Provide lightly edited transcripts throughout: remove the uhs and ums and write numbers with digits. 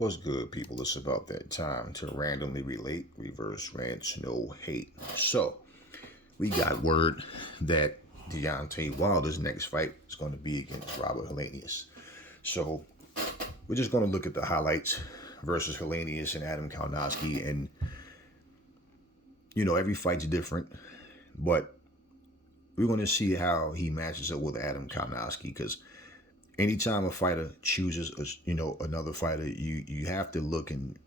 What's good, people? It's about that time to randomly relate, reverse rants, no hate. So, we got word that Deontay Wilder's next fight is going to be against Robert Helanius. So, we're just going to look at the highlights versus Helanius and Adam Kalinowski. And, every fight's different, but we're going to see how he matches up with Adam Kalinowski because anytime a fighter chooses another fighter, you have to look and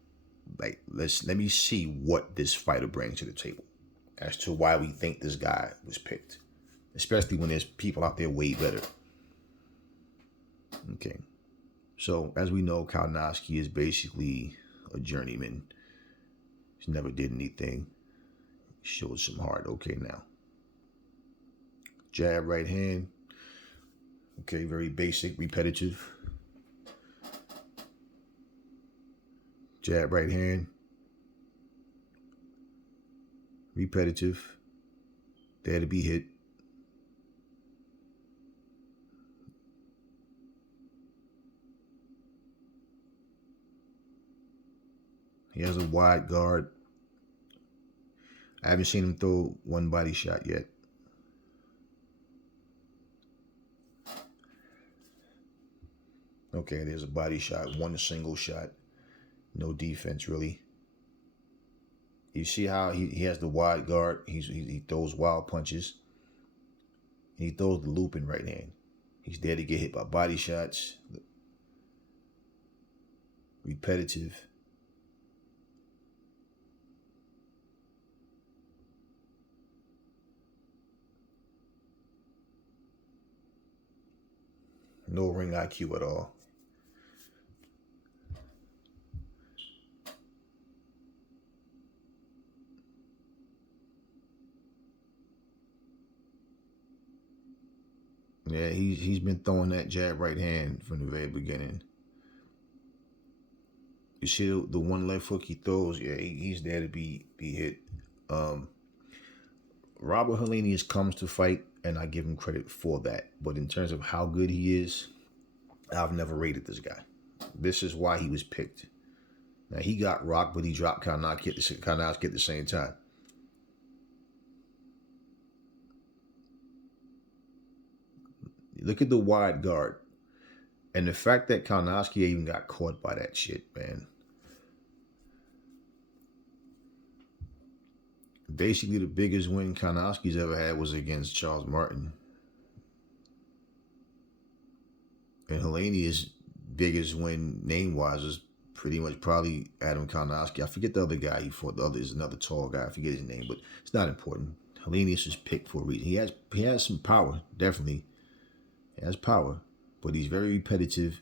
let me see what this fighter brings to the table as to why we think this guy was picked, especially when there's people out there way better. Okay, so as we know, Kalinowski is basically a journeyman. He's never did anything. Showed some heart. Okay, now jab, right hand. Okay, very basic, repetitive. Jab, right hand. Repetitive. There to be hit. He has a wide guard. I haven't seen him throw one body shot yet. Okay, there's a body shot, one single shot. No defense, really. You see how he has the wide guard. He throws wild punches. He throws the looping right hand. He's there to get hit by body shots. Repetitive. No ring IQ at all. Yeah, he's been throwing that jab right hand from the very beginning. You see the one left hook he throws. Yeah, he's there to be hit. Robert Helenius comes to fight, and I give him credit for that. But in terms of how good he is, I've never rated this guy. This is why he was picked. Now he got rocked, but he dropped Kalinowski at the same time. Look at the wide guard. And the fact that Kalinowski even got caught by that shit, man. Basically, the biggest win Kalinowski's ever had was against Charles Martin. And Helanius' biggest win name-wise was pretty much probably Adam Kalinowski. I forget the other guy he fought. The other is another tall guy. I forget his name, but it's not important. Helanius was picked for a reason. He has some power, definitely. He has power, but he's very repetitive.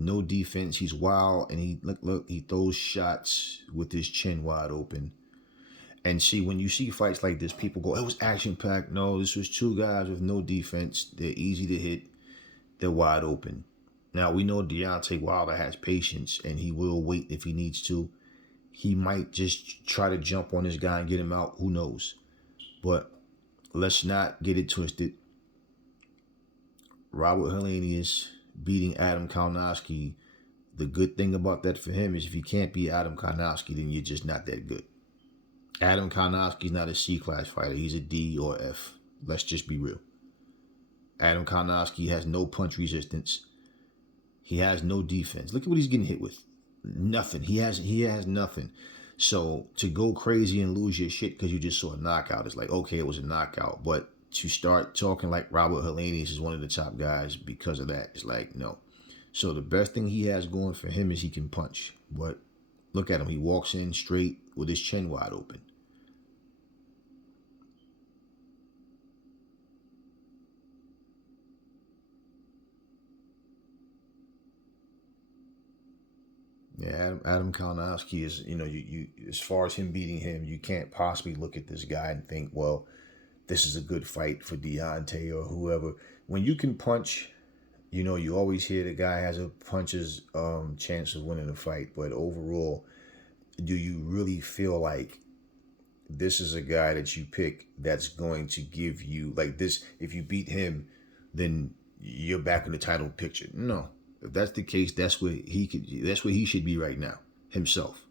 No defense. He's wild, and he throws shots with his chin wide open. And see, when you see fights like this, people go, it was action-packed. No, this was two guys with no defense. They're easy to hit. They're wide open. Now, we know Deontay Wilder has patience, and he will wait if he needs to. He might just try to jump on this guy and get him out. Who knows? But let's not get it twisted. Robert Helenius beating Adam Kalinowski, the good thing about that for him is if you can't beat Adam Kalinowski, then you're just not that good. Adam Kalinowski's not a C-class fighter. He's a D or F. Let's just be real. Adam Kalinowski has no punch resistance. He has no defense. Look at what he's getting hit with. Nothing. He has nothing. So to go crazy and lose your shit because you just saw a knockout, it's like, okay, it was a knockout. But to start talking like Robert Helenius is one of the top guys because of that, it's like, no. So the best thing he has going for him is he can punch. But look at him. He walks in straight with his chin wide open. Yeah, Adam Kalinowski is, you as far as him beating him, you can't possibly look at this guy and think, well, this is a good fight for Deontay or whoever. When you can punch, you always hear the guy has a puncher's chance of winning a fight. But overall, do you really feel like this is a guy that you pick that's going to give you like this? If you beat him, then you're back in the title picture. No. If that's the case, that's where he should be right now, himself.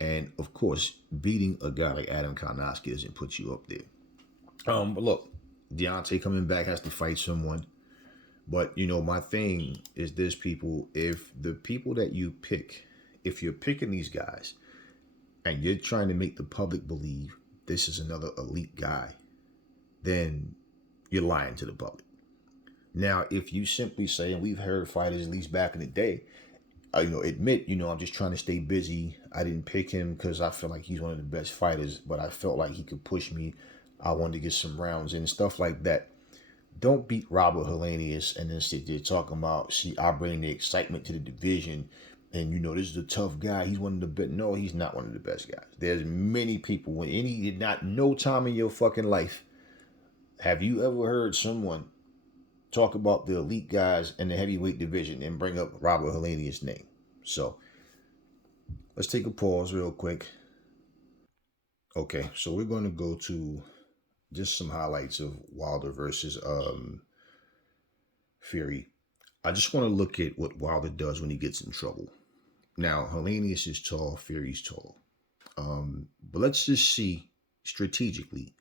And of course, beating a guy like Adam Karnowski doesn't put you up there. But look, Deontay coming back has to fight someone. But my thing is this: people, if the people that you pick, if you're picking these guys and you're trying to make the public believe this is another elite guy, then you're lying to the public. Now, if you simply say, and we've heard fighters at least back in the day, admit, I'm just trying to stay busy. I didn't pick him because I feel like he's one of the best fighters, but I felt like he could push me. I wanted to get some rounds and stuff like that. Don't beat Robert Helanius and then sit there talking about, see, I bring the excitement to the division. And, this is a tough guy. He's one of the best. No, he's not one of the best guys. There's many people, when any did not, no time in your fucking life, have you ever heard someone talk about the elite guys in the heavyweight division and bring up Robert Helanius' name? So let's take a pause real quick. Okay, so we're going to go to just some highlights of Wilder versus Fury. I just want to look at what Wilder does when he gets in trouble. Now, Helanius is tall, Fury's tall. But let's just see strategically,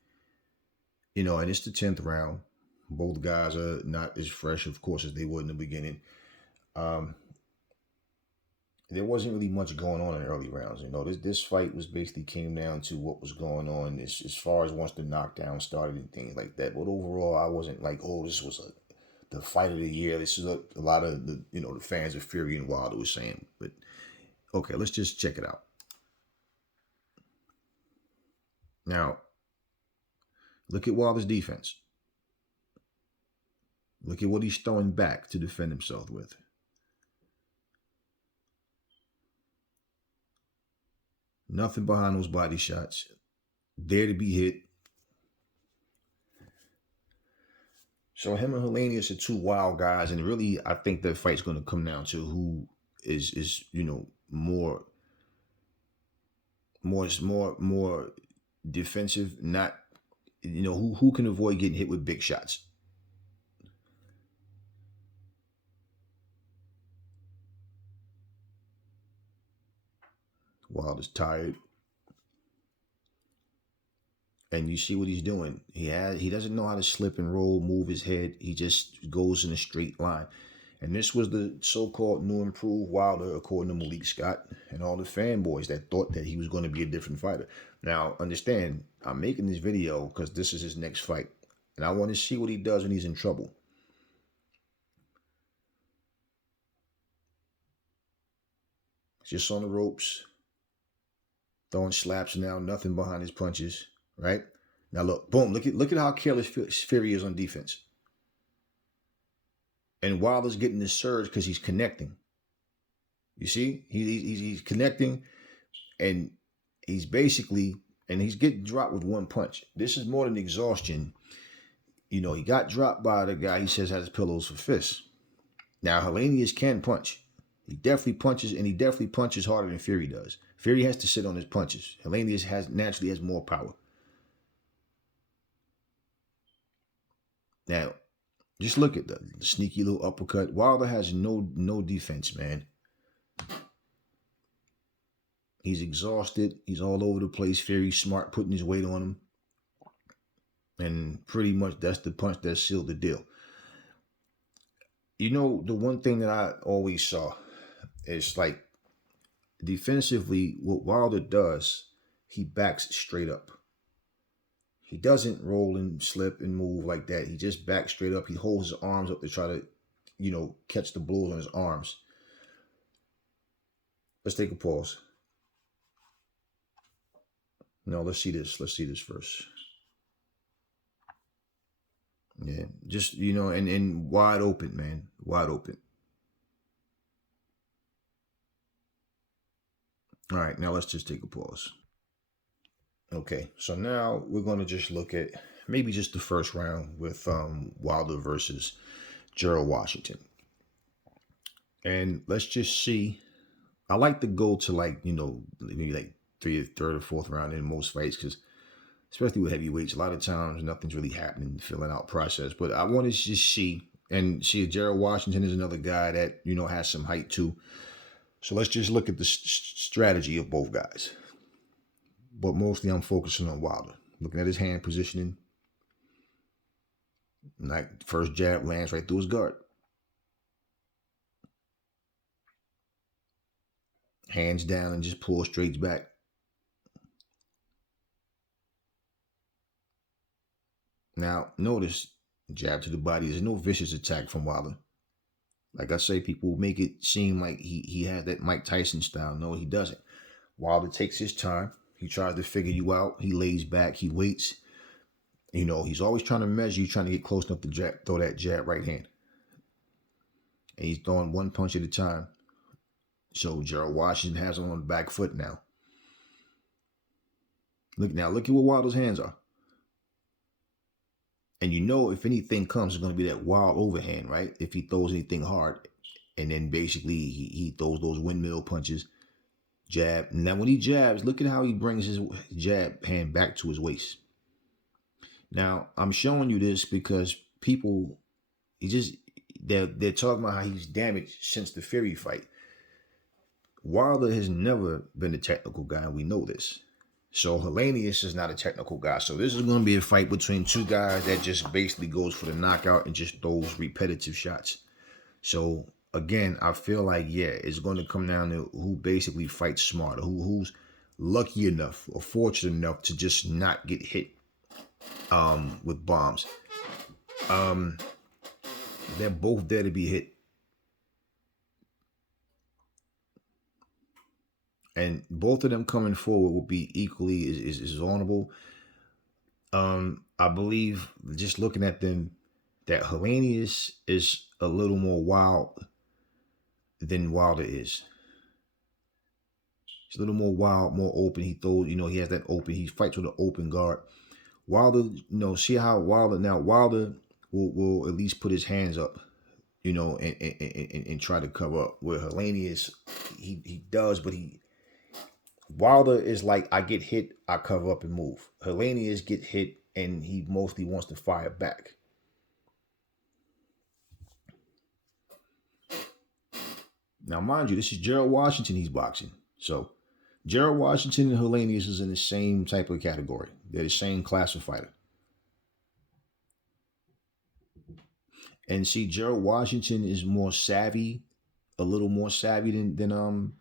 and it's the 10th round. Both guys are not as fresh, of course, as they were in the beginning. There wasn't really much going on in the early rounds. This fight was basically came down to what was going on as far as once the knockdown started and things like that. But overall, I wasn't like, oh, this was the fight of the year. This is a lot of the the fans of Fury and Wilder was saying. But okay, let's just check it out. Now, look at Wilder's defense. Look at what he's throwing back to defend himself with. Nothing behind those body shots. There to be hit. So him and Helanius are two wild guys, and really, I think that fight's going to come down to who is more defensive. Not who can avoid getting hit with big shots. Wilder's tired. And you see what he's doing. He doesn't know how to slip and roll, move his head. He just goes in a straight line. And this was the so-called new improved Wilder, according to Malik Scott and all the fanboys that thought that he was going to be a different fighter. Now, understand, I'm making this video because this is his next fight. And I want to see what he does when he's in trouble. Just on the ropes. Throwing slaps now, nothing behind his punches. Right? Now look, boom, look at how careless Fury is on defense. And Wilder's getting this surge because he's connecting. You see? He's connecting, and he's getting dropped with one punch. This is more than exhaustion. He got dropped by the guy he says has pillows for fists. Now, Helanius can punch. He definitely punches, and he definitely punches harder than Fury does. Fury has to sit on his punches. Helanius naturally has more power. Now, just look at the sneaky little uppercut. Wilder has no defense, man. He's exhausted. He's all over the place. Fury's smart, putting his weight on him. And pretty much that's the punch that sealed the deal. The one thing that I always saw is like defensively, what Wilder does, he backs straight up. He doesn't roll and slip and move like that. He just backs straight up. He holds his arms up to try to, catch the blows on his arms. Let's take a pause. No, let's see this. Let's see this first. Yeah, just, and wide open, man. Wide open. All right, now let's just take a pause. Okay, so now we're going to just look at maybe just the first round with Wilder versus Gerald Washington. And let's just see. I like to go to maybe like third or fourth round in most fights because especially with heavyweights, a lot of times nothing's really happening, filling out process. But I want to just see And see, Gerald Washington is another guy that, has some height too. So let's just look at the strategy of both guys. But mostly I'm focusing on Wilder. Looking at his hand positioning. Like, first jab lands right through his guard. Hands down and just pull straight back. Now, notice, jab to the body. There's no vicious attack from Wilder. Like I say, people make it seem like he has that Mike Tyson style. No, he doesn't. Wilder takes his time. He tries to figure you out. He lays back. He waits. He's always trying to measure you, trying to get close enough to throw that jab right hand. And he's throwing one punch at a time. So Gerald Washington has him on the back foot now. Look at what Wilder's hands are. And if anything comes, it's going to be that wild overhand, right? If he throws anything hard. And then basically he throws those windmill punches, jab. Now when he jabs, look at how he brings his jab hand back to his waist. Now, I'm showing you this because people, they're talking about how he's damaged since the Fury fight. Wilder has never been a technical guy, and we know this. So Helanius is not a technical guy. So this is going to be a fight between two guys that just basically goes for the knockout and just throws repetitive shots. So again, I feel like, it's going to come down to who basically fights smarter, who's lucky enough or fortunate enough to just not get hit with bombs. They're both there to be hit. And both of them coming forward will be equally is vulnerable. I believe, just looking at them, that Helanius is a little more wild than Wilder is. He's a little more wild, more open. He throws, he has that open. He fights with an open guard. Wilder, see how Wilder will at least put his hands up, and try to cover up. Where Helanius, he does, but Wilder is like, I get hit, I cover up and move. Helanius get hit, and he mostly wants to fire back. Now, mind you, this is Gerald Washington he's boxing. So, Gerald Washington and Helanius is in the same type of category. They're the same class of fighter. And see, Gerald Washington is more savvy, a little more savvy than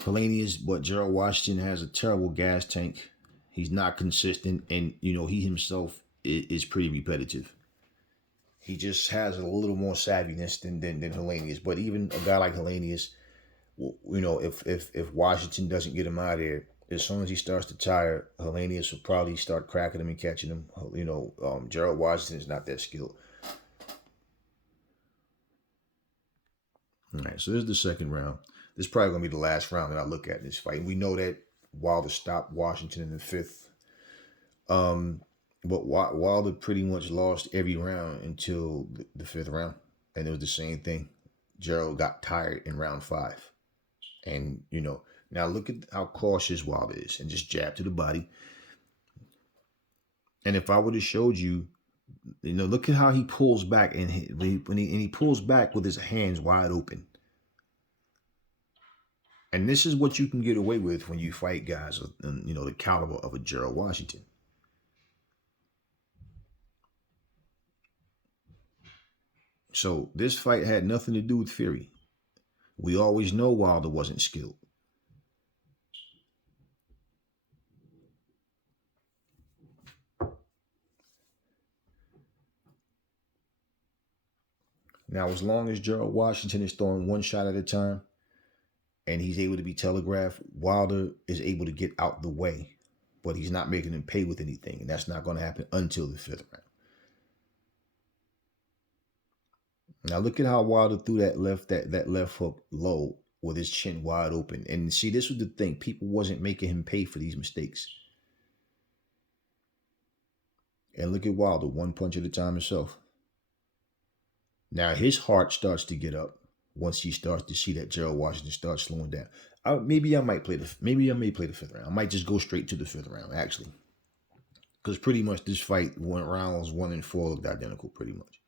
Helanius, but Gerald Washington has a terrible gas tank. He's not consistent, and he himself is pretty repetitive. He just has a little more savviness than Helanius. But even a guy like Helanius, if Washington doesn't get him out of there, as soon as he starts to tire, Helanius will probably start cracking him and catching him. Gerald Washington is not that skilled. All right, so this is the second round. This is probably going to be the last round that I look at in this fight. And we know that Wilder stopped Washington in the fifth. But Wilder pretty much lost every round until the fifth round. And it was the same thing. Gerald got tired in round 5. And, now look at how cautious Wilder is and just jab to the body. And if I would have showed you, look at how he pulls back, and when he pulls back with his hands wide open. And this is what you can get away with when you fight guys, the caliber of a Gerald Washington. So this fight had nothing to do with Fury. We always know Wilder wasn't skilled. Now, as long as Gerald Washington is throwing one shot at a time and he's able to be telegraphed, Wilder is able to get out the way, but he's not making him pay with anything. And that's not going to happen until the fifth round. Now, look at how Wilder threw that left hook low with his chin wide open. And see, this was the thing. People wasn't making him pay for these mistakes. And look at Wilder, one punch at a time himself. Now his heart starts to get up once he starts to see that Gerald Washington starts slowing down. Maybe I may play the fifth round. I might just go straight to the fifth round, actually, because pretty much this fight went rounds 1 and 4 looked identical, pretty much.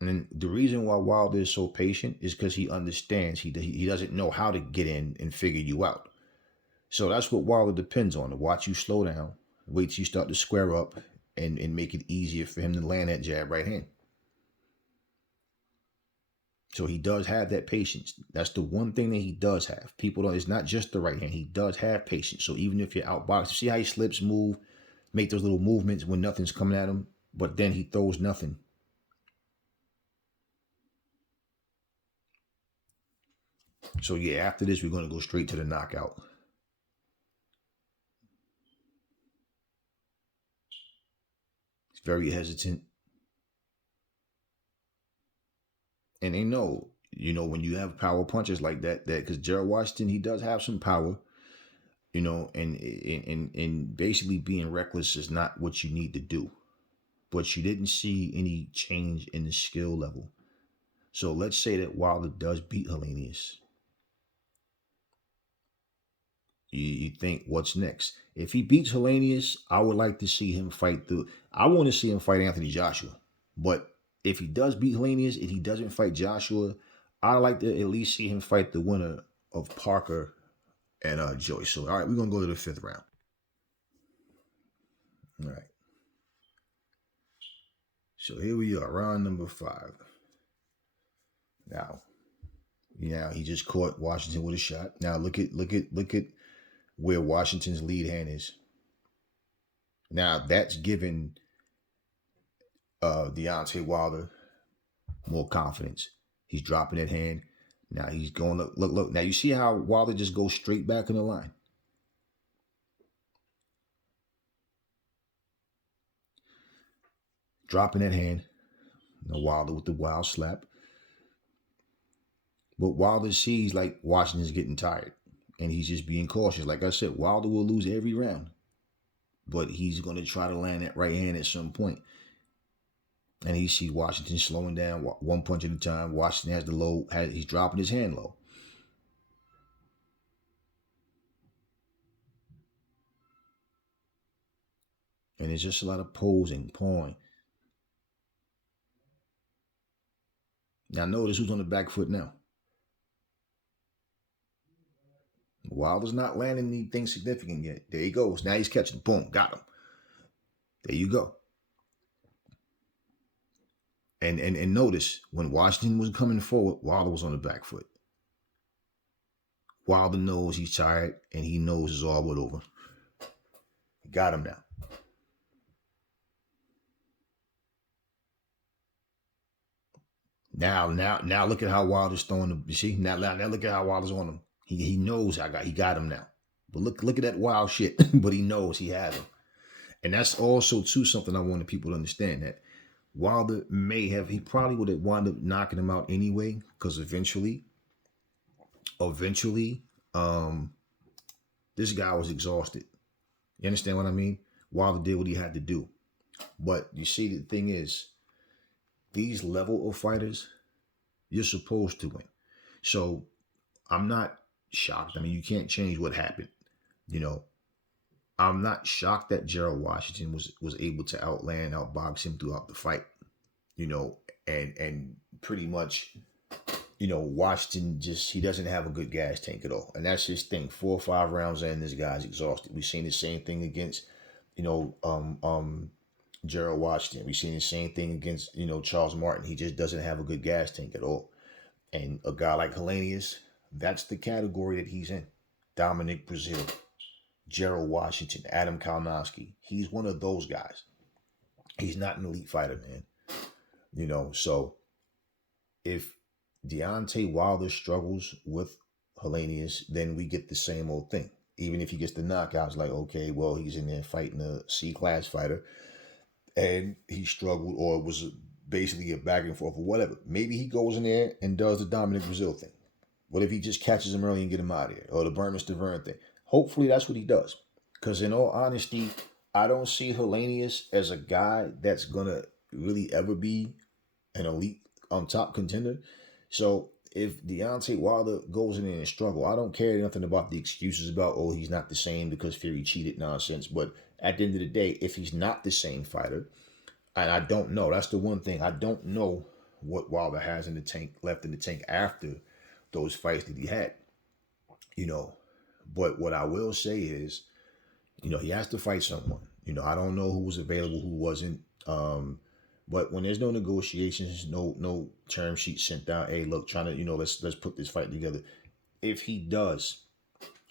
And the reason why Wilder is so patient is because he understands he doesn't know how to get in and figure you out. So that's what Wilder depends on, to watch you slow down, wait till you start to square up, and make it easier for him to land that jab right hand. So he does have that patience. That's the one thing that he does have. People don't, it's not just the right hand. He does have patience. So even if you're outboxed, see how he slips, move, make those little movements when nothing's coming at him, but then he throws nothing. So yeah, after this, we're going to go straight to the knockout. He's very hesitant. And they know, when you have power punches like that because Gerald Washington, he does have some power, and basically being reckless is not what you need to do. But you didn't see any change in the skill level. So let's say that Wilder does beat Helanius. You think, what's next? If he beats Helanius, I would like to see him fight I want to see him fight Anthony Joshua. But if he does beat Helanius, if he doesn't fight Joshua, I'd like to at least see him fight the winner of Parker and Joyce. So, all right, we're going to go to the fifth round. All right. So here we are, round number 5. Now, he just caught Washington with a shot. Now look at where Washington's lead hand is. Now that's given Deontay Wilder more confidence. He's dropping that hand. Now he's going, look. Now you see how Wilder just goes straight back in the line. Dropping that hand. Now Wilder with the wild slap. But Wilder sees like Washington's getting tired. And he's just being cautious. Like I said, Wilder will lose every round. But he's going to try to land that right hand at some point. And he sees Washington slowing down one punch at a time. Washington has the low, he's dropping his hand low. And it's just a lot of posing, pawing. Now notice who's on the back foot now. Wilder's not landing anything significant yet. There he goes. Now he's catching. Boom, got him. There you go. And notice when Washington was coming forward, Wilder was on the back foot. Wilder knows he's tired and he knows it's all but over. Got him now. Now look at how Wilder's throwing him. You see? Now look at how Wilder's on him. He knows he got him now. But look at that wild shit. But he knows he has him. And that's also too something I wanted people to understand, that Wilder he probably would have wound up knocking him out anyway, because eventually, this guy was exhausted. You understand what I mean? Wilder did what he had to do. But you see, the thing is, these level of fighters, you're supposed to win. So I'm not shocked. I mean, you can't change what happened. I'm not shocked that Gerald Washington was able to outbox him throughout the fight. And pretty much, Washington he doesn't have a good gas tank at all. And that's his thing. 4 or 5 rounds in, this guy's exhausted. We've seen the same thing against, Gerald Washington. We've seen the same thing against, Charles Martin. He just doesn't have a good gas tank at all. And a guy like Helanius, that's the category that he's in. Dominic Brazil, Gerald Washington, Adam Kalnowski. He's one of those guys. He's not an elite fighter, man. So if Deontay Wilder struggles with Helanius, then we get the same old thing. Even if he gets the knockouts, like, okay, well, he's in there fighting a C-class fighter, and he struggled or was basically a back and forth or whatever. Maybe he goes in there and does the Dominic Brazil thing. What if he just catches him early and get him out of here? Or the Berman Stavern thing. Hopefully that's what he does. Because in all honesty, I don't see Helanius as a guy that's going to really ever be an elite top contender. So if Deontay Wilder goes in there and struggle, I don't care nothing about the excuses about, oh, he's not the same because Fury cheated nonsense. But at the end of the day, if he's not the same fighter, and I don't know, that's the one thing, I don't know what Wilder has in the tank left in the tank after those fights that he had, you know. But what I will say is, he has to fight someone. I don't know who was available, who wasn't. But when there's no negotiations, no term sheet sent out, hey, look, trying to, let's put this fight together. If he does,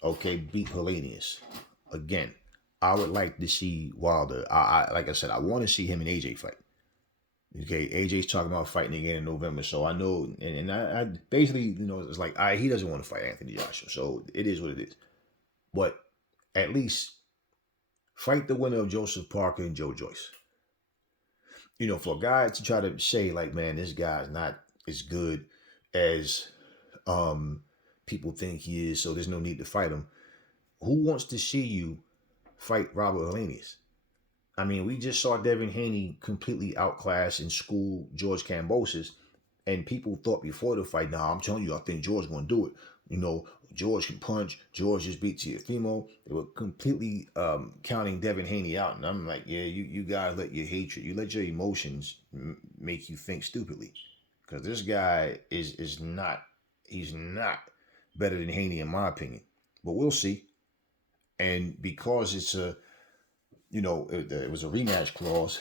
okay, beat Helanius again, I would like to see Wilder. I like I said, I want to see him and AJ fight. Okay, AJ's talking about fighting again in November, so I know, and I basically, it's like, he doesn't want to fight Anthony Joshua, so it is what it is. But at least fight the winner of Joseph Parker and Joe Joyce. For a guy to try to say, like, man, this guy's not as good as people think he is, so there's no need to fight him. Who wants to see you fight Robert Helenius? I mean, we just saw Devin Haney completely outclass and school George Kambosos, and people thought before the fight, I'm telling you, I think George going to do it. George can punch. George just beat Teofimo. They were completely counting Devin Haney out, and I'm like, yeah, you guys let your hatred, you let your emotions make you think stupidly, because this guy is not, he's not better than Haney in my opinion, but we'll see. And because it's it was a rematch clause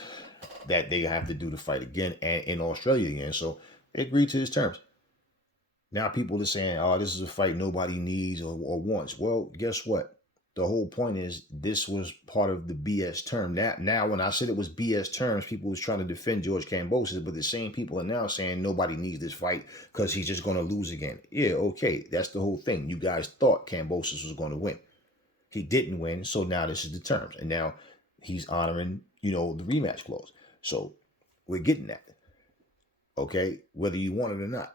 that they have to do the fight again and in Australia again, so they agreed to his terms. Now people are saying, oh, this is a fight nobody needs or wants. Well, guess what? The whole point is this was part of the BS term. Now when I said it was BS terms, people was trying to defend George Kambosos, but the same people are now saying nobody needs this fight because he's just going to lose again. Yeah, okay, that's the whole thing. You guys thought Kambosos was going to win. He didn't win, so now this is the terms. And now he's honoring, the rematch clause. So we're getting that. Okay, whether you want it or not.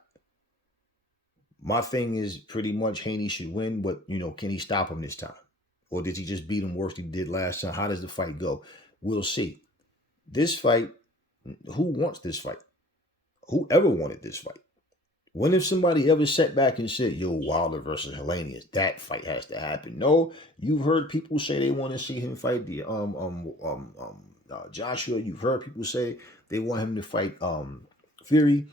My thing is pretty much Haney should win, but, can he stop him this time? Or did he just beat him worse than he did last time? How does the fight go? We'll see. This fight, who wants this fight? Who ever wanted this fight? When if somebody ever sat back and said, yo, Wilder versus Helanius, that fight has to happen? No, you've heard people say they want to see him fight the Joshua. You've heard people say they want him to fight Fury.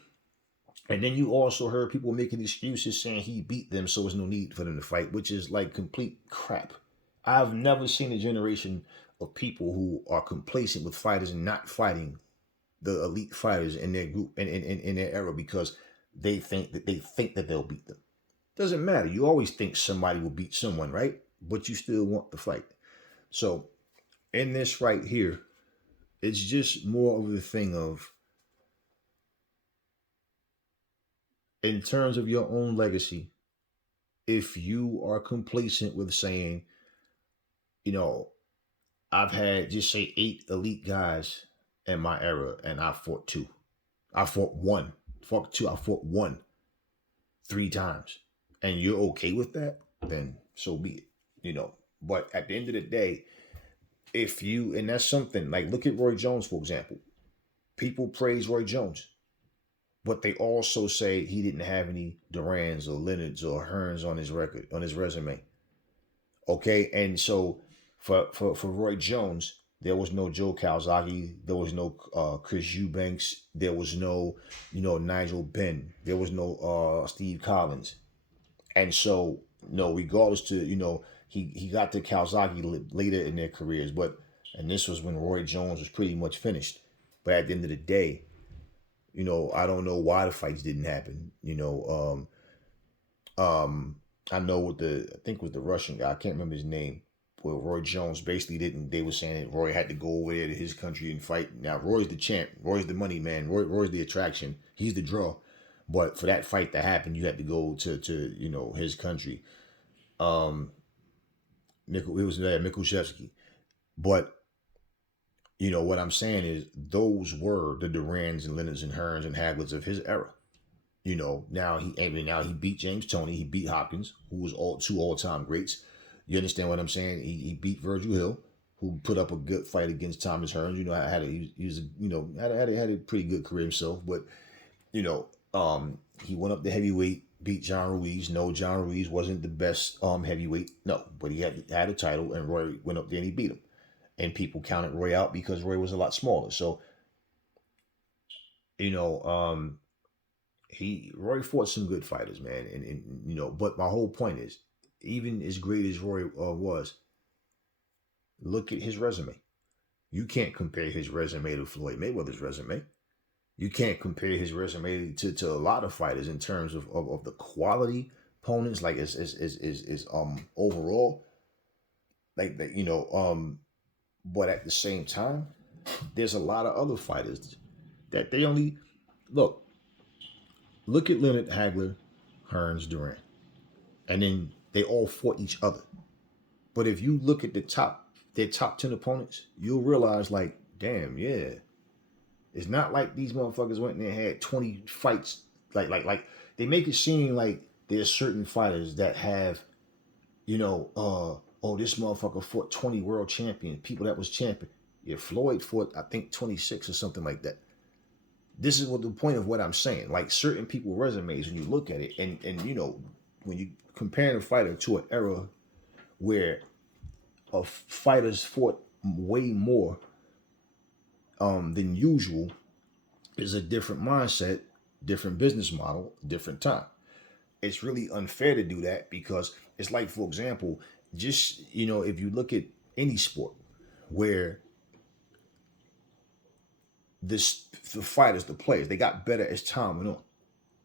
And then you also heard people making excuses saying he beat them, so there's no need for them to fight, which is like complete crap. I've never seen a generation of people who are complacent with fighters and not fighting the elite fighters in their group and in their era because they think that they'll beat them. Doesn't matter. You always think somebody will beat someone, right? But you still want the fight. So in this right here, it's just more of a thing of, in terms of your own legacy, if you are complacent with saying, I've had, just say, 8 elite guys in my era, and I fought 2. I fought 1. Fuck 2. I fought 1 3 times. And you're okay with that, then so be it. But at the end of the day, if you, and that's something, like look at Roy Jones, for example. People praise Roy Jones, but they also say he didn't have any Durans or Leonards or Hearns on his record, on his resume. Okay, and so for Roy Jones, there was no Joe Calzaghe, there was no Chris Eubanks, there was no Nigel Benn, there was no Steve Collins, and so regardless to he got to Calzaghe later in their careers, and this was when Roy Jones was pretty much finished. But at the end of the day, I don't know why the fights didn't happen. I know what I think it was the Russian guy, I can't remember his name, where Roy Jones basically didn't, they were saying that Roy had to go over there to his country and fight. Now, Roy's the champ. Roy's the money man. Roy's the attraction. He's the draw. But for that fight to happen, you had to go to his country. It was Mikushevsky. But, what I'm saying is those were the Durans and Leonards and Hearns and Haglets of his era. Now he beat James Toney, he beat Hopkins, who was two all-time greats. You understand what I'm saying? He beat Virgil Hill, who put up a good fight against Thomas Hearns. Had a pretty good career himself, but he went up to heavyweight, beat John Ruiz. No, John Ruiz wasn't the best heavyweight. No, but he had a title, and Roy went up there and he beat him. And people counted Roy out because Roy was a lot smaller. So, Roy fought some good fighters, man, and But my whole point is, even as great as Roy was, look at his resume. You can't compare his resume to Floyd Mayweather's resume. You can't compare his resume to a lot of fighters in terms of the quality opponents, like is overall, like that But at the same time, there's a lot of other fighters that they only look. Look at Leonard Hagler, Hearns, Duran, and then they all fought each other. But if you look at their top 10 opponents, you'll realize, like, damn, yeah, it's not like these motherfuckers went in there and had 20 fights. Like they make it seem like there's certain fighters that have, oh, this motherfucker fought 20 world champions, people that was champion. Yeah, Floyd fought, I think, 26 or something like that. This is what the point of what I'm saying. Like certain people resumes, when you look at it, and when you compare a fighter to an era where fighters fought way more than usual, is a different mindset, different business model, different time. It's really unfair to do that because it's like, for example, just if you look at any sport where the fighters, the players, they got better as time went on,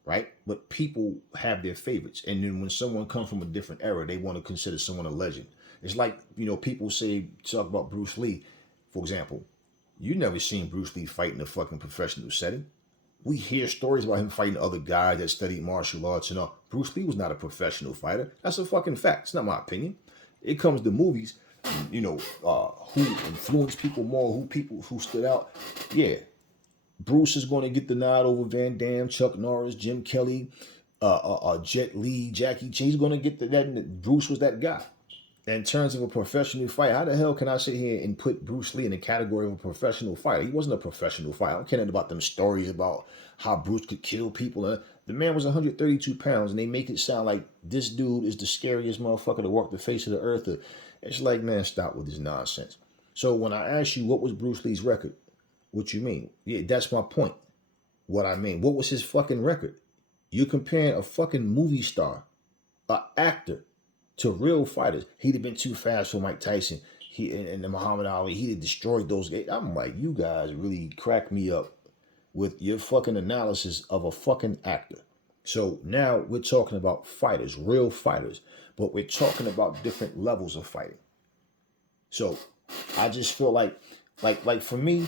right? But people have their favorites, and then when someone comes from a different era, they want to consider someone a legend. It's like people talk about Bruce Lee, for example. You never seen Bruce Lee fight in a fucking professional setting. We hear stories about him fighting other guys that studied martial arts and all. Bruce Lee was not a professional fighter. That's a fucking fact. It's not my opinion. It comes to movies, who influenced people more, who stood out. Yeah, Bruce is going to get the nod over Van Damme, Chuck Norris, Jim Kelly, Jet Li, Jackie Chan. He's going to get that. Bruce was that guy. In terms of a professional fight, how the hell can I sit here and put Bruce Lee in the category of a professional fighter? He wasn't a professional fighter. I don't care about them stories about how Bruce could kill people. The man was 132 pounds, and they make it sound like this dude is the scariest motherfucker to walk the face of the earth. It's like, man, stop with this nonsense. So when I ask you what was Bruce Lee's record, what you mean? Yeah, that's my point. What I mean, what was his fucking record? You're comparing a fucking movie star, an actor, to real fighters. He'd have been too fast for Mike Tyson. And the Muhammad Ali, he'd have destroyed those guys. I'm like, you guys really crack me up with your fucking analysis of a fucking actor. So now we're talking about fighters, real fighters, but we're talking about different levels of fighting. So I just feel like for me,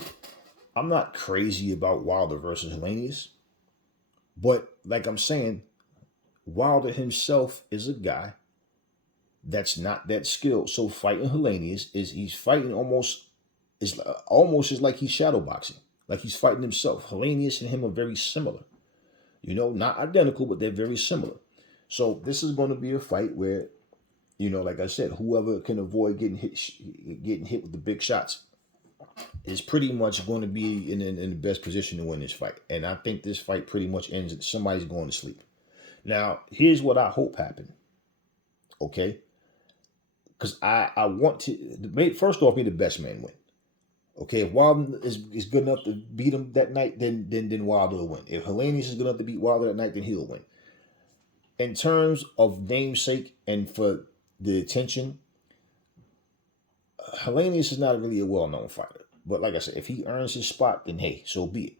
I'm not crazy about Wilder versus Helanius, but like I'm saying, Wilder himself is a guy that's not that skilled. So fighting Helanius he's fighting almost is like he's shadowboxing, like he's fighting himself. Helanius and him are very similar, not identical, but they're very similar. So this is going to be a fight where, like I said, whoever can avoid getting hit with the big shots is pretty much going to be in the best position to win this fight. And I think this fight pretty much ends at somebody's going to sleep. Now, here's what I hope happened. Okay? Because I want to, first off, be the best man win. Okay, if Wilder is good enough to beat him that night, then Wilder will win. If Helanius is good enough to beat Wilder that night, then he'll win. In terms of namesake and for the attention, Helanius is not really a well-known fighter. But like I said, if he earns his spot, then hey, so be it.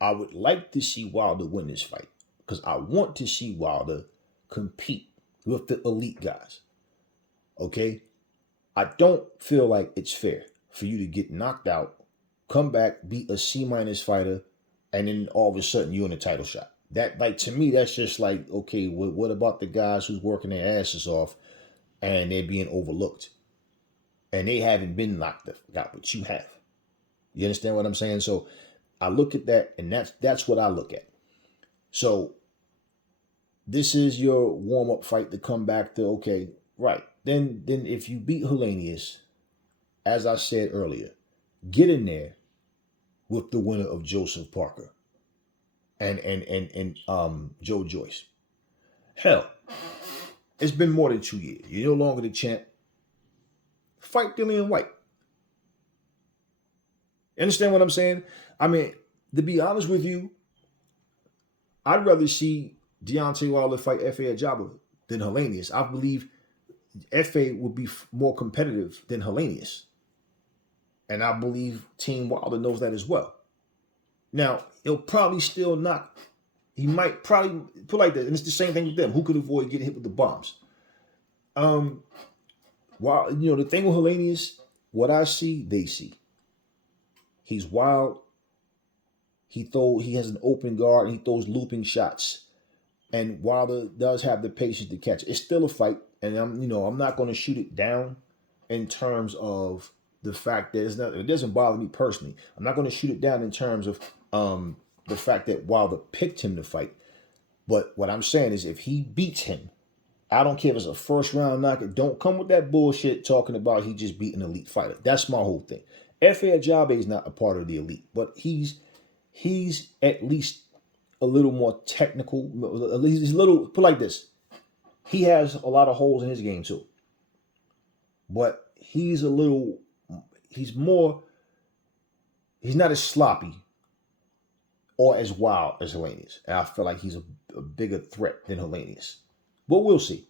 I would like to see Wilder win this fight because I want to see Wilder compete with the elite guys. Okay? I don't feel like it's fair for you to get knocked out, come back, beat a C- fighter, and then all of a sudden you're in a title shot. That, like, to me, that's just like, okay, what about the guys who's working their asses off and they're being overlooked? And they haven't been knocked out, but you have. You understand what I'm saying? So I look at that, and that's what I look at. So this is your warm-up fight to come back to, okay, right. Then if you beat Helanius, as I said earlier, get in there with the winner of Joseph Parker and Joe Joyce. Hell, it's been more than 2 years. You're no longer the champ. Fight Dillian White. Understand what I'm saying? I mean, to be honest with you, I'd rather see Deontay Wilder fight F.A. Ajaba than Helanius. I believe F.A. would be more competitive than Helanius. And I believe Team Wilder knows that as well. Now, he'll probably still knock. He might probably put like that. And it's the same thing with them. Who could avoid getting hit with the bombs? While the thing with Helanius, what I see, they see. He's wild. He has an open guard. And he throws looping shots. And Wilder does have the patience to catch. It's still a fight, and I'm not going to shoot it down in terms of the fact that it doesn't bother me personally. I'm not going to shoot it down in terms of the fact that Wilder picked him to fight. But what I'm saying is, if he beats him, I don't care if it's a first round knockout. Don't come with that bullshit talking about he just beat an elite fighter. That's my whole thing. F.A. Ajabe is not a part of the elite, but he's at least a little more technical. At least he's a little, put like this. He has a lot of holes in his game too. But he's not as sloppy or as wild as Helanius. And I feel like he's a bigger threat than Helanius. But we'll see.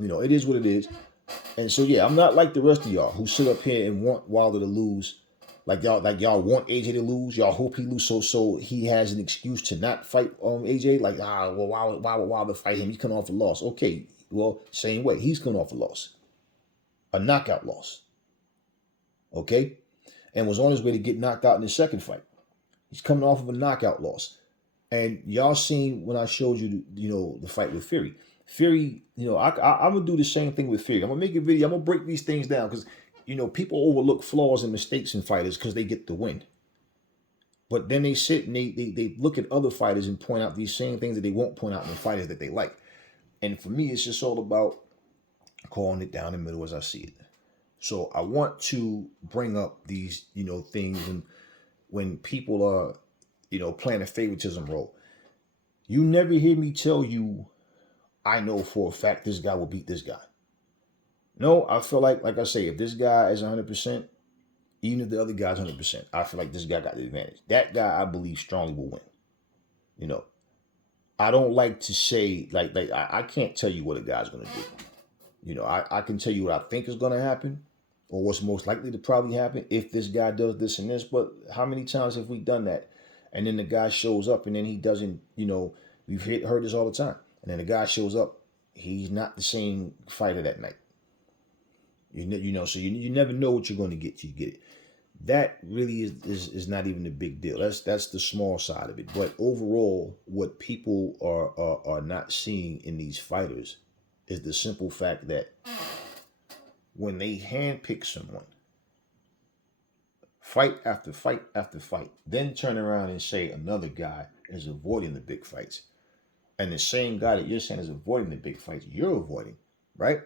It is what it is. And so, yeah, I'm not like the rest of y'all who sit up here and want Wilder to lose. Like y'all want AJ to lose. Y'all hope he loses so he has an excuse to not fight AJ. Like, well, why would Wilder fight him? He's coming off a loss. Okay, well, same way. He's coming off a loss. A knockout loss. Okay? And was on his way to get knocked out in the second fight. He's coming off of a knockout loss. And y'all seen when I showed you, the fight with Fury. Fury, I'm going to do the same thing with Fury. I'm going to make a video. I'm going to break these things down because, people overlook flaws and mistakes in fighters because they get the win. But then they sit and they look at other fighters and point out these same things that they won't point out in the fighters that they like. And for me, it's just all about calling it down the middle as I see it. So I want to bring up these, things and when people are, playing a favoritism role. You never hear me tell you, I know for a fact this guy will beat this guy. No, I feel like I say, if this guy is 100%, even if the other guy's 100%, I feel like this guy got the advantage. That guy, I believe, strongly will win. I don't like to say, I can't tell you what a guy's going to do. I can tell you what I think is going to happen or what's most likely to probably happen if this guy does this and this. But how many times have we done that? And then the guy shows up and then he doesn't, we've heard this all the time. And then the guy shows up, he's not the same fighter that night. So you never know what you're going to get till you get it. That really is not even a big deal. That's the small side of it. But overall, what people are not seeing in these fighters is the simple fact that when they handpick someone, fight after fight after fight, then turn around and say another guy is avoiding the big fights, and the same guy that you're saying is avoiding the big fights, you're avoiding, right?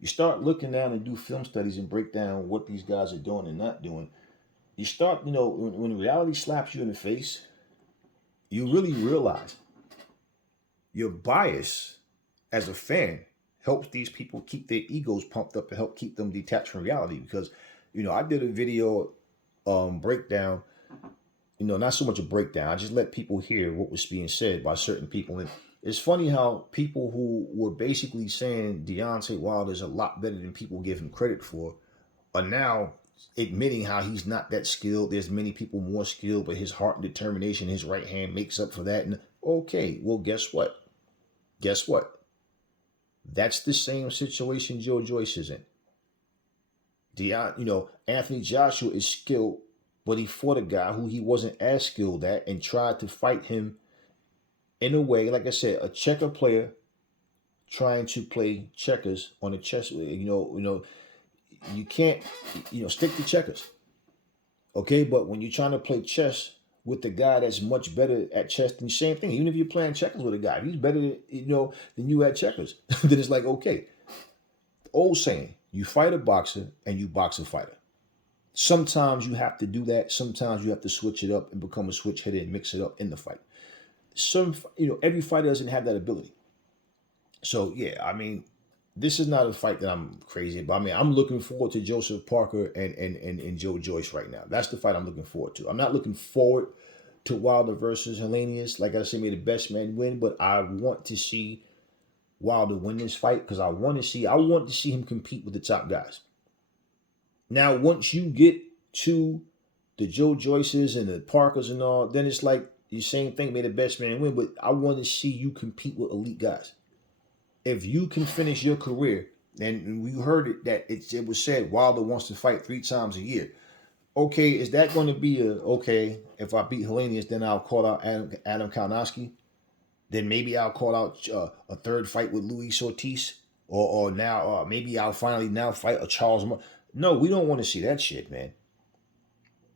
You start looking down and do film studies and break down what these guys are doing and not doing. You start, when reality slaps you in the face, you really realize your bias as a fan helps these people keep their egos pumped up and help keep them detached from reality. Because, I did a video breakdown, not so much a breakdown. I just let people hear what was being said by certain people. And it's funny how people who were basically saying Deontay Wilder is a lot better than people give him credit for are now admitting how he's not that skilled. There's many people more skilled, but his heart and determination, his right hand makes up for that. And okay, well, guess what? That's the same situation Joe Joyce is in. Anthony Joshua is skilled, but he fought a guy who he wasn't as skilled at and tried to fight him in a way, like I said, a checker player trying to play checkers on a chess. You can't, stick to checkers. Okay, but when you're trying to play chess with the guy that's much better at chess than same thing, even if you're playing checkers with a guy, if he's better, than you at checkers, then it's like, okay. Old saying, you fight a boxer and you box a fighter. Sometimes you have to do that. Sometimes you have to switch it up and become a switch hitter and mix it up in the fight. Every fighter doesn't have that ability. So, yeah, this is not a fight that I'm crazy about. I'm looking forward to Joseph Parker and Joe Joyce right now. That's the fight I'm looking forward to. I'm not looking forward to Wilder versus Helanius. Like I said, may the best man win, but I want to see Wilder win this fight because I want to see him compete with the top guys. Now, once you get to the Joe Joyces and the Parkers and all, then it's like the same thing, may the best man win, but I want to see you compete with elite guys. If you can finish your career, and we heard it that it was said Wilder wants to fight 3 times a year. Okay, is that going to be okay, if I beat Helenius, then I'll call out Adam Kalinowski? Then maybe I'll call out a third fight with Luis Ortiz? Or now maybe I'll finally now fight a Charles No, we don't want to see that shit, man.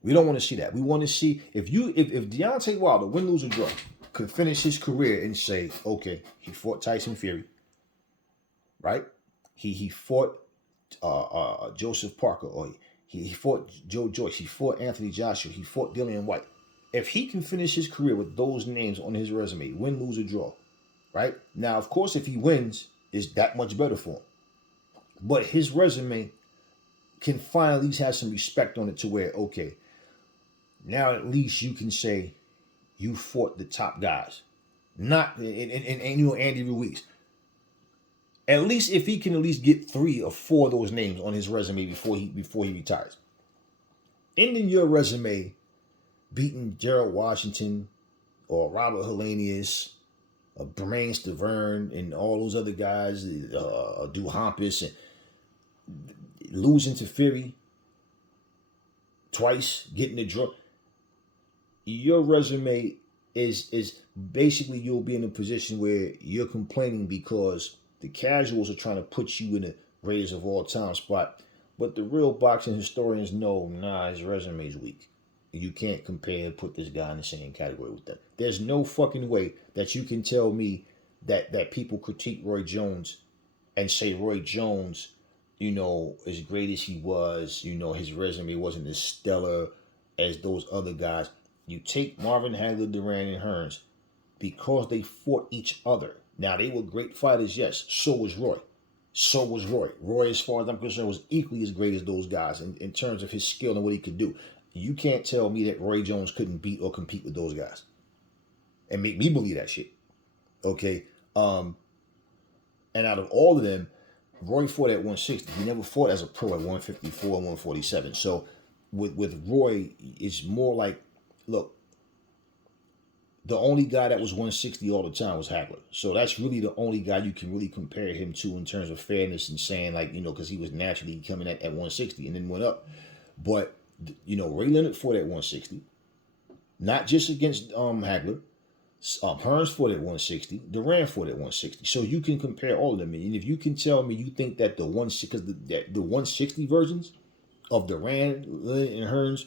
We don't want to see that. We want to see if Deontay Wilder, win, lose, or draw, could finish his career and say, okay, he fought Tyson Fury, right? He fought Joseph Parker, or he fought Joe Joyce, he fought Anthony Joshua, he fought Dillian White. If he can finish his career with those names on his resume, win, lose, or draw, right? Now, of course, if he wins, it's that much better for him. But his resume can finally at least have some respect on it to where, okay, now at least you can say you fought the top guys. Not Andy Ruiz. At least if he can at least get 3 or 4 of those names on his resume before he retires. Ending your resume beating Gerald Washington or Robert Helenius or Bermain Stavern and all those other guys, Duhampus, and losing to Fury twice, getting the draw. Your resume is basically, you'll be in a position where you're complaining because the casuals are trying to put you in a greatest of all time spot. But the real boxing historians know, his resume is weak. You can't compare and put this guy in the same category with them. There's no fucking way that you can tell me that people critique Roy Jones and say Roy Jones, as great as he was, his resume wasn't as stellar as those other guys. You take Marvin Hagler, Duran, and Hearns because they fought each other. Now, they were great fighters, yes. So was Roy. Roy, as far as I'm concerned, was equally as great as those guys in terms of his skill and what he could do. You can't tell me that Roy Jones couldn't beat or compete with those guys and make me believe that shit. Okay? And out of all of them, Roy fought at 160. He never fought as a pro at 154 and 147. So with Roy, it's more like, look, the only guy that was 160 all the time was Hagler. So that's really the only guy you can really compare him to in terms of fairness and saying, like, because he was naturally coming at 160 and then went up. But, Ray Leonard fought at 160. Not just against Hagler. Hearns fought at 160. Duran fought at 160. So you can compare all of them. And if you can tell me you think that the 160 versions of Duran, Leonard, and Hearns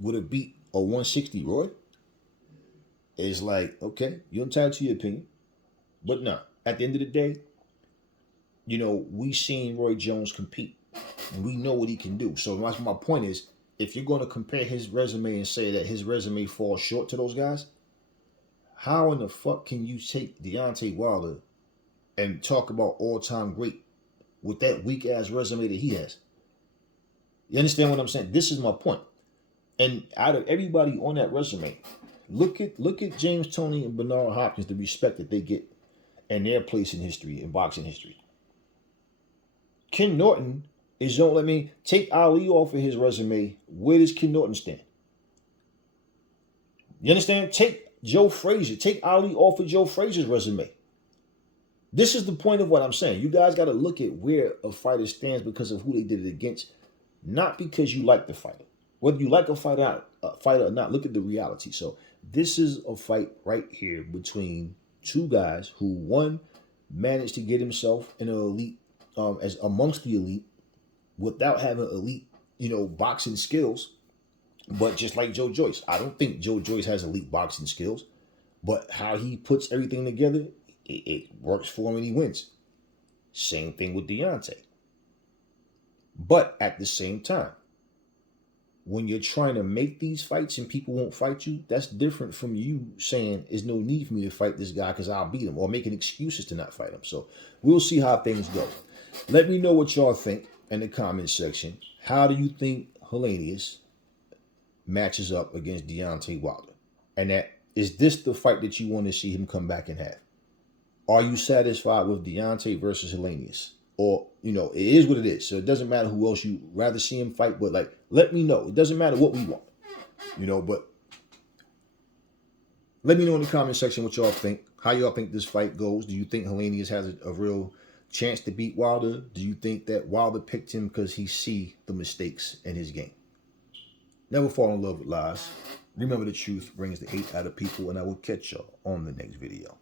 would have beat a 160 Roy, it's like, okay, you're entitled to your opinion. But no, at the end of the day, we seen Roy Jones compete. And we know what he can do. So my point is, if you're going to compare his resume and say that his resume falls short to those guys, how in the fuck can you take Deontay Wilder and talk about all-time great with that weak-ass resume that he has? You understand what I'm saying? This is my point. And out of everybody on that resume, look at James Toney and Bernard Hopkins, the respect that they get and their place in history, in boxing history. Ken Norton is take Ali off of his resume. Where does Ken Norton stand? You understand? Take Joe Frazier. Take Ali off of Joe Frazier's resume. This is the point of what I'm saying. You guys got to look at where a fighter stands because of who they did it against, not because you like the fighter. Whether you like a fighter or not, look at the reality. So this is a fight right here between two guys who, one managed to get himself in an elite, as amongst the elite, without having elite, boxing skills. But just like Joe Joyce, I don't think Joe Joyce has elite boxing skills, but how he puts everything together, it works for him and he wins. Same thing with Deontay. But at the same time, when you're trying to make these fights and people won't fight you, that's different from you saying there's no need for me to fight this guy because I'll beat him, or making excuses to not fight him. So we'll see how things go. Let me know what y'all think in the comment section. How do you think Helanius matches up against Deontay Wilder? And that is this the fight that you want to see him come back and have? Are you satisfied with Deontay versus Helanius? Or, you know, it is what it is. So it doesn't matter who else you rather see him fight, but like, let me know. It doesn't matter what we want, you know, but let me know in the comment section what y'all think. How y'all think this fight goes? Do you think Helanius has a real chance to beat Wilder? Do you think that Wilder picked him because he see the mistakes in his game? Never fall in love with lies. Remember, the truth brings the hate out of people, and I will catch y'all on the next video.